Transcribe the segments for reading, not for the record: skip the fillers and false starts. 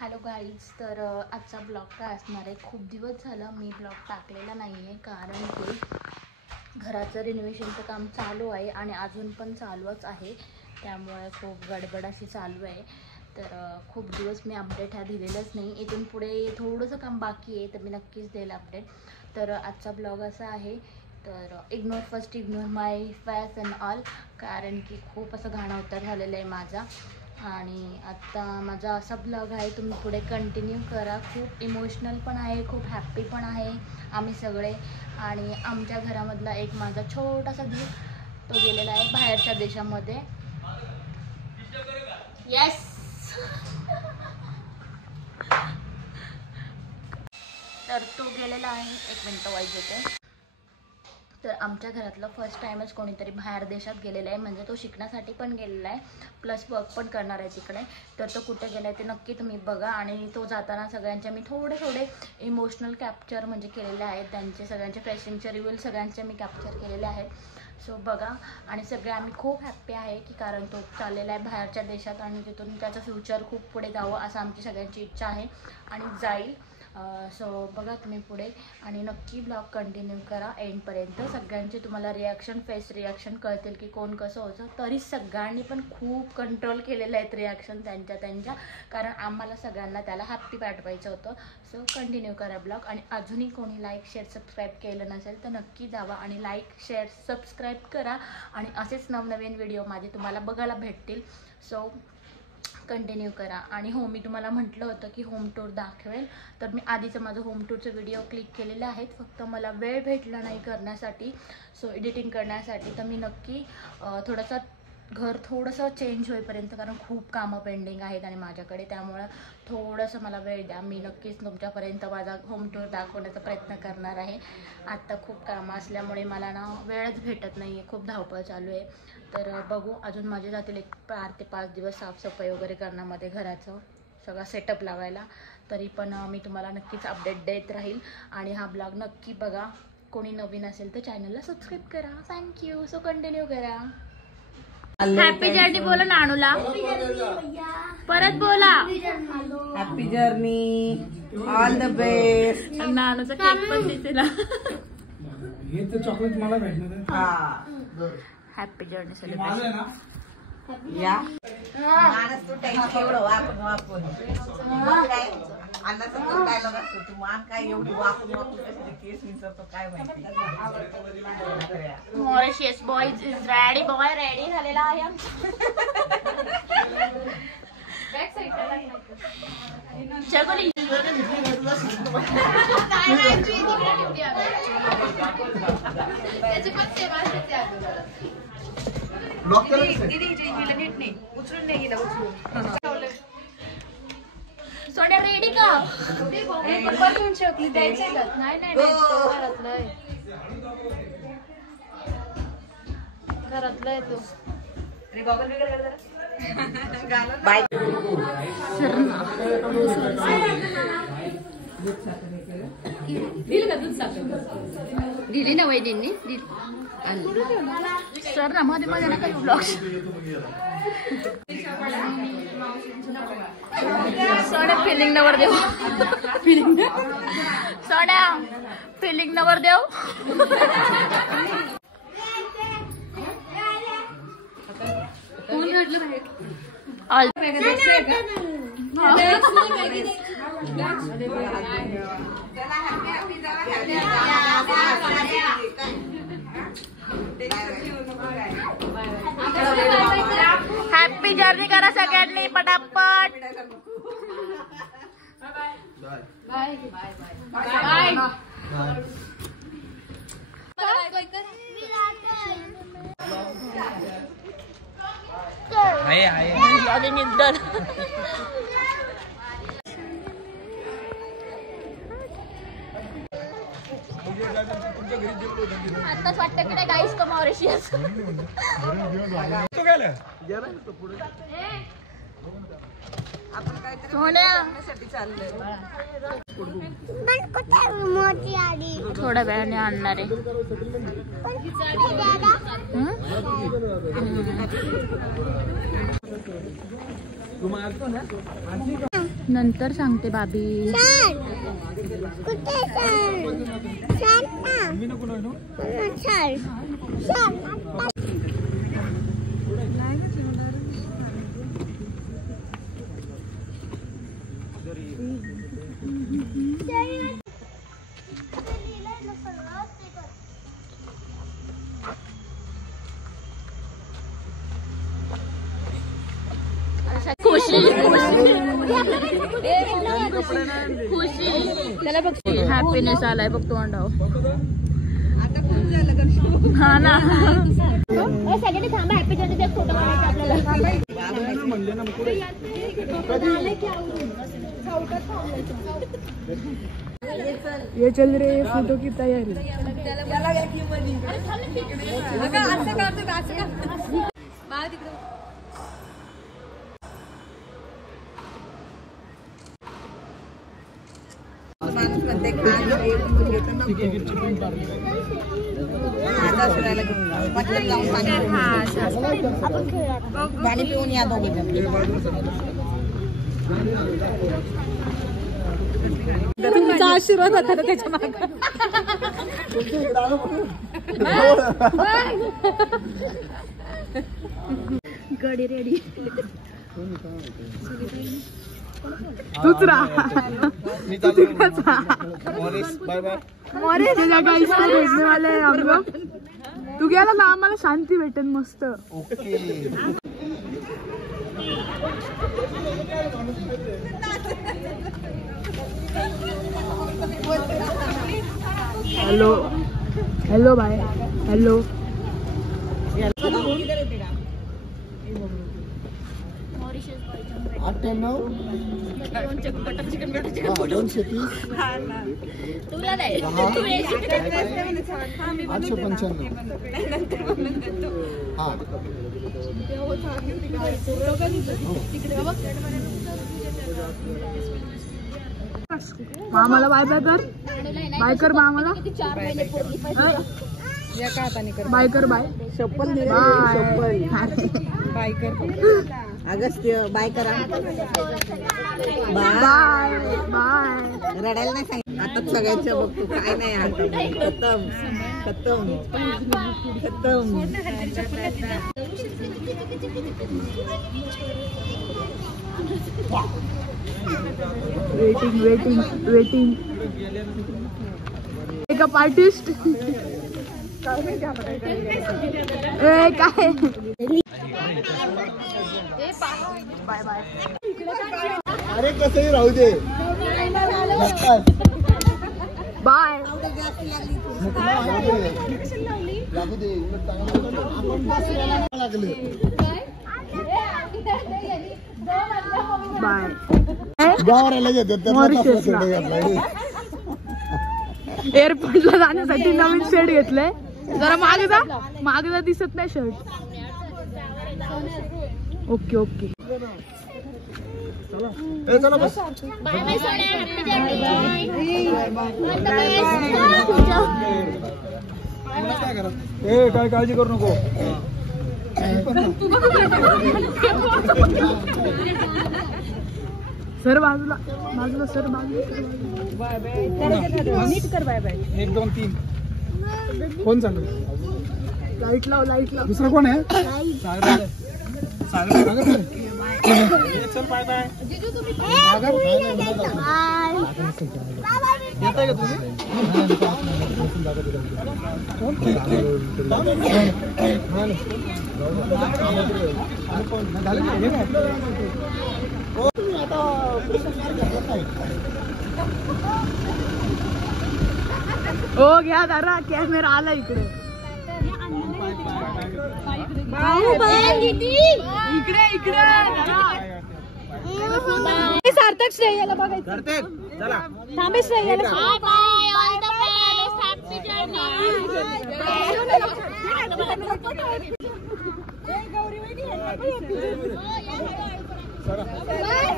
Hello guys, तर आजचा blog काय असणार आहे. खूप दिवस झालं मी ब्लॉग टाकलेला नाही आहे, कारण की घराचं रिनोव्हेशनचं काम चालू आहे आणि अजून पण चालूच आहे. त्यामुळे खूप गडबड अशी चालू आहे. तर खूप दिवस मी अपडेट ह्या दिलेलंच नाही. इथून पुढे थोडंसं काम बाकी आहे, तर मी नक्कीच देईल अपडेट. तर आजचा ब्लॉग असा आहे, तर ignore my face and all, कारण की खूप असं घाणा उत्तर झालेला आहे माझा. आणि आत्ता माझा असा ब्लॉग आहे, तुम्ही पुढे कंटिन्यू करा. खूप इमोशनल पण आहे, खूप हॅप्पी पण आहे आम्ही सगळे. आणि आमच्या घरामधला एक माझा छोटासा जीव तो गेलेला आहे बाहेरच्या देशामध्ये. येस. तर तो गेलेला आहे. एक मिनटं वाईज होते. तर आमच्या घरातलं फर्स्ट टाईमच कोणीतरी बाहेर देशात गेलेला आहे, म्हणजे तो शिकण्यासाठी पण गेलेला आहे, प्लस वर्क पण करणार आहे तिकडे. तर तो कुठे गेला आहे ते नक्की तुम्ही बघा. आणि तो जाताना सगळ्यांचे मी थोडे इमोशनल कॅप्चर म्हणजे केलेले आहेत. त्यांचे सगळ्यांचे फेसिंगचे रिव्ह्यूल सगळ्यांचे मी कॅप्चर केलेले आहेत. सो बघा. आणि सगळे आम्ही खूप हॅप्पी आहे की कारण तो चाललेला आहे बाहेरच्या देशात आणि तिथून त्याचं फ्युचर खूप पुढे जावं असं आमची सगळ्यांची इच्छा आहे आणि जाईल. सो बघा तुम्ही पुढे आणि नक्की ब्लॉग कंटिन्यू करा एंडपर्यंत. सगळ्यांचे तुम्हाला फेस रिॲक्शन कळतील की कोण कसं होतं. तरी सगळ्यांनी पण खूप कंट्रोल केलेलं आहेत रिॲक्शन त्यांच्या, कारण आम्हाला सगळ्यांना त्याला हॅप्पी पाठवायचं होतं. सो कंटिन्यू करा ब्लॉग. आणि अजूनही कोणी लाईक शेअर सबस्क्राईब केलं नसेल तर नक्की जावा आणि लाईक शेअर सबस्क्राईब करा. आणि असेच नवनवीन व्हिडिओ माझे तुम्हाला बघायला भेटतील. सो कंटिन्यू करा. आणि हो, मी तुम्हाला म्हटलं होतं की होम टूर दाखवेल, तर मी आधीचं माझं होम टूरचं व्हिडिओ क्लिक केलेले आहेत. फक्त मला वेळ भेटला नाही करण्यासाठी, सो एडिटिंग करण्यासाठी. तर मी नक्की घर थोडंसं चेंज होईपर्यंत, कारण खूप कामं पेंडिंग आहेत आणि माझ्याकडे, त्यामुळं थोडंसं मला वेळ द्या. मी नक्कीच तुमच्यापर्यंत माझा होम टूर दाखवण्याचा प्रयत्न करणार आहे. आत्ता खूप कामं असल्यामुळे मला ना वेळच भेटत नाही आहे, खूप धावपळ चालू आहे. तर बघू, अजून माझे जातील 4 ते 5 दिवस साफसफाई वगैरे करण्यामध्ये, घराचं सगळा सेटअप लावायला. तरी पण मी तुम्हाला नक्कीच अपडेट देत राहील. आणि हा ब्लॉग नक्की बघा. कोणी नवीन असेल तर चॅनलला सबस्क्राईब करा. थँक्यू. सो कंटिन्यू करा. हॅपी जर्नी बोला ना अनुला, परत बोला. Happy journey, all the best. नानूचा cake पण दिसेल. हे तर चॉकलेट मला भेटणार आहे. Happy journey celebration. या मानस तू टेन्शन एवढं वापून काय अन्नाचा तो डायलॉग असतो, तू मान काय एवढी वापून कशी केस विसरतो काय माहिती. Mauritius boy is ready. Boy ready झालेला आहे. चगोली सोड्या रेडी का? नाही घरातलं आहे तो. बाय. दिली ना वैदींनी. सर ना मध्ये ना काही ब्लॉग. सोड्या फिलिंग नवर देऊ. सोड्या फिलिंग नवर देऊ. ऑल हॅपी जर्नी करा सगळ्यांनी पटापट. Bye bye. आताच वाटतं की नाही गाईस का मॉरिशियस. आपण काहीतरी सोन्या चाललंय. थोड्या वेळाने आणणार आहे. तू मारतो ना. नंतर सांगते भाभी. खुशी त्याला बघ हॅपीनेस आलाय बघ तोंडावर. हा ना सगळ्यांनी थांबा. हॅपी जर्नी एक फोटो काढायचा आपल्याला. ये चल रे फोटो की तयारी. माणूस म्हणते पाणी पिऊन या दोघे तुमचा आशीर्वाद होता ना त्याच्या मागे. गडी रेडी. तूच राहा. मोरे तुझ्या गाईस भेटणे वाले हम लोग. तू गेला ना आम्हाला शांती भेटेल मस्त. Hello hello bye. हॅलो तुला नाही 895. मामाला बाय बाय कर. बाय कर मामाला. 4 महिने पूर्वी बाय कर. बाय चप्पल बाय कर. अगस्त्य बाय करा. Bye bye. रडायला नाही सांगितलं. आता सगळ्यांच्या बघतो काय नाही. आता खतम खतम खतम. Waiting waiting waiting. Makeup artist. ए काय बाय बाय. अरे कसंही राहू दे. बाय. लागू दे. लागले बाय. गावाला घेतात मॉरिशसला. एअरपोर्टला जाण्यासाठी नवीन शर्ट घेतलंय. जरा मागदा दिसत नाही शर्ट. Okay okay. चला बस. काय काळजी करू नको. सर बाजूला बाजूला. सर बाजूला. नीट कर. Bye bye. 1 2 3. कोण चालू. लाईट लाव. लाईट लाव. दुसरा कोण आहे. सागर. चल बाय बाय. येताय का तुम्ही. हो घ्या जरा. कॅमेरा आला इकडे. इकडे इकडे. सार्थक श्रेयाला बघायचं. थांबे श्रेयाला.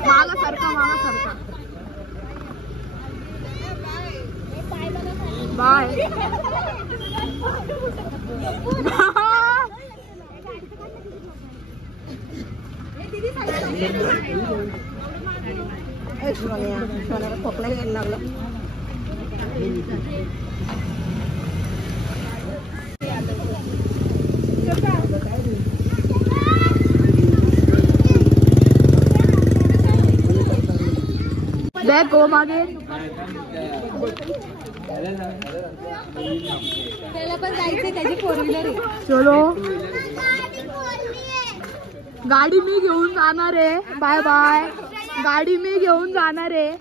माला सारखा. बाय. रे सोन्याला खोकला यायला लागला. बॅग हो मागे. त्याला पण जायचंय, त्याची 4 व्हीलर आहे. चलो गाडी मी घेऊन जाणार आहे. Bye bye. गाडी मी घेऊन जाणार आहे.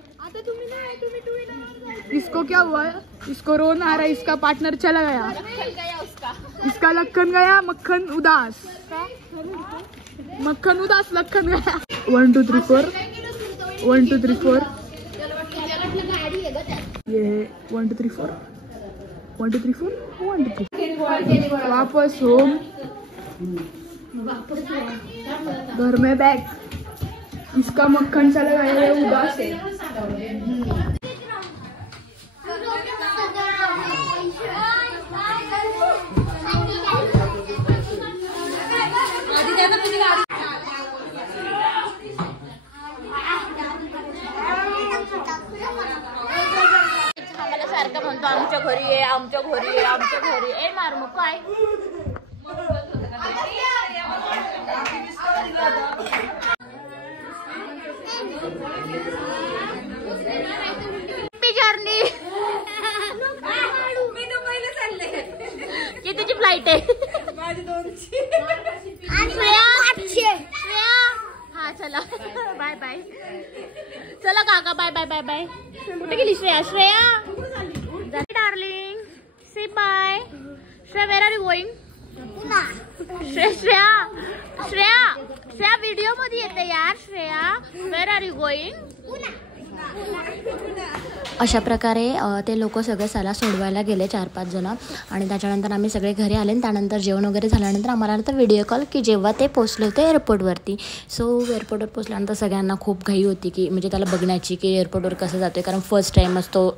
इसको क्या हुआ है? इसको रोना आ रहा है. इसका पार्टनर चला गया. इसका लखन गया. मक्खन उदास. मक्खन उदास लखन गया. 1 2 3 4. 1 2 3 4. ये 1 2 3 4. 1 2 3 4. 1 2 3 4. वापस होम. घर में बैग. इसका मक्खन चला गया है. उदास है. आम्हाला सारखं म्हणतो आमच्या घरी आहे, आमच्या घरी आहे, आमच्या घरी. ए मार मग काय जर्नी. कितीची फ्लाईट आहे? हा चला बाय बाय. चला काका बाय बाय बाय बाय. कुठे गेली Shreya? Shreya darling say bye. Shreya where are you going? Shreya Shreya Shreya video मध्ये येते यार. Shreya where are you going? अशा प्रकारे ते लोक सगळे सला सोडवायला गेले 4-5 जण. आणि त्याच्यानंतर आम्ही सगळे घरी आले. आणि त्यानंतर जेवण वगैरे झाल्यानंतर आम्हाला नंतर व्हिडिओ कॉल की जेव्हा ते पोचले होते एअरपोर्टवरती. सो एअरपोर्टवर पोचल्यानंतर सगळ्यांना खूप घाई होती की म्हणजे त्याला बघण्याची की एअरपोर्टवर कसं जातो आहे. कारण फर्स्ट टाईमच तो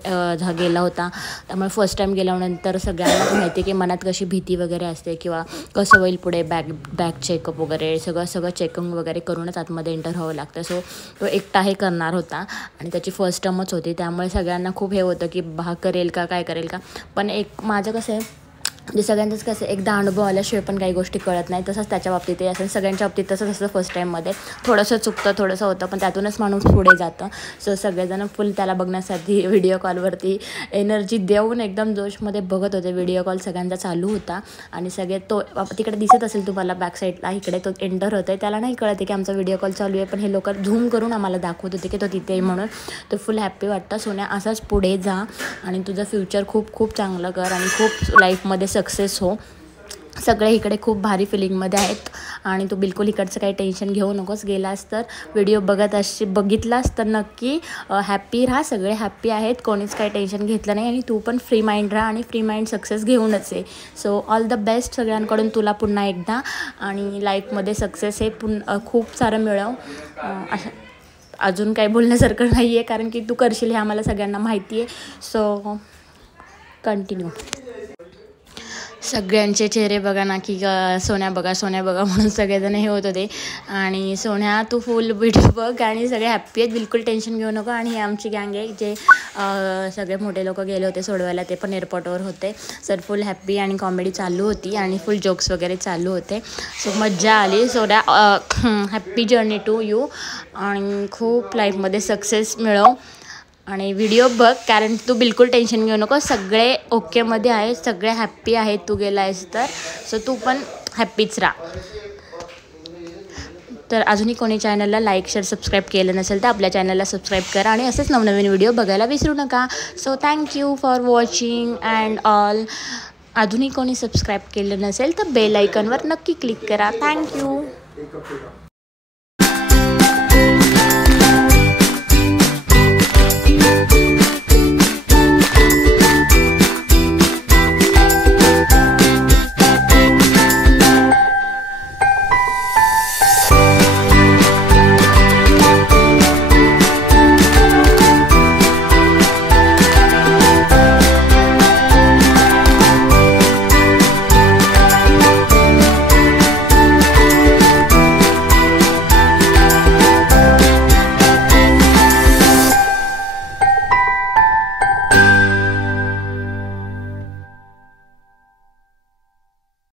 गेला होता. त्यामुळे फर्स्ट टाईम गेल्यानंतर सगळ्यांना माहिती की मनात कशी भीती वगैरे असते किंवा कसं होईल पुढे. बॅग चेकअप वगैरे सगळं चेकिंग वगैरे करूनच आतमध्ये एंटर व्हावं लागतं. सो तो एकटा हे करणार होता आणि त्याची फर्स्ट टर्मच होती. त्यामुळे सगळ्यांना खूप हे होतं की करेल का काय करेल का. पण एक माझं कसं आहे म्हणजे सगळ्यांचंच कसं एकदा अनुभव आल्याशिवाय पण काही गोष्टी कळत नाही. तसंच त्याच्या बाबतीत असेल. सगळ्यांच्या बाबतीत तसंच असतं. फर्स्ट टाईममध्ये थोडंसं चुकतं थोडंसं होतं पण त्यातूनच माणूस पुढे जातं. सो सगळेजण फुल त्याला बघण्यासाठी व्हिडिओ कॉलवरती एनर्जी देऊन एकदम जोशमध्ये बघत होते. व्हिडिओ कॉल सगळ्यांचा चालू होता आणि सगळे तो तिकडे दिसत असेल तुम्हाला बॅक साईडला इकडे तो एंटर होतोय. त्याला नाही कळते की आमचा व्हिडिओ कॉल चालू आहे. पण हे लोक झूम करून आम्हाला दाखवत होते की तो तिथे आहे म्हणून. तो फुल हॅप्पी वाटतं. सोन्या असाच पुढे जा आणि तुझं फ्युचर खूप खूप चांगलं कर आणि खूप लाईफमध्ये सक्सेस हो. सगळे इकडे खूप भारी फिलिंगमध्ये आहेत आणि तू बिलकुल इकडचं काही टेन्शन घेऊ नकोस. गेलास तर व्हिडिओ बघितलास तर नक्की हॅप्पी राहा. सगळे हॅप्पी आहेत. कोणीच काही टेन्शन घेतलं नाही आणि तू पण फ्री माइंड राहा आणि फ्री माइंड सक्सेस घेऊनच आहे. सो ऑल द बेस्ट सगळ्यांकडून तुला पुन्हा एकदा. आणि लाईफमध्ये सक्सेस हे खूप सारं मिळव. अजून काही बोलण्यासारखं नाही आहे कारण की तू करशील हे आम्हाला सगळ्यांना माहिती आहे. So continue. सगळ्यांचे चेहरे बघा ना की सोन्या बघा म्हणून सगळेजण हे होत होते. आणि सोन्या तू फुल व्हिडिओ बघ आणि सगळे हॅप्पी आहेत. बिलकुल टेन्शन घेऊ नको. आणि ही आमची गँग आहे जे सगळे मोठे लोक गेले होते सोडवायला. ते पण एअरपोर्टवर होते. सर फुल हॅप्पी आणि कॉमेडी चालू होती आणि फुल जोक्स वगैरे चालू होते. सो मज्जा आली. सोन्या हॅप्पी जर्नी टू यू आणि खूप लाईफमध्ये सक्सेस मिळव. आणि व्हिडिओ बघ कारण तू बिलकुल टेन्शन घेऊ नको. सगळे ओकेमध्ये आहेत. सगळे हॅप्पी आहेत तू गेला आहेस तर. सो तू पण हॅप्पीच राहा. तर अजूनही कोणी चॅनलला लाईक शेअर सबस्क्राईब केलं नसेल तर आपल्या चॅनलला सबस्क्राईब करा आणि असेच नवनवीन व्हिडिओ बघायला विसरू नका. So thank you for watching and all. अजूनही कोणी सबस्क्राईब केलं नसेल तर बेल आयकॉनवर नक्की क्लिक करा. थँक्यू.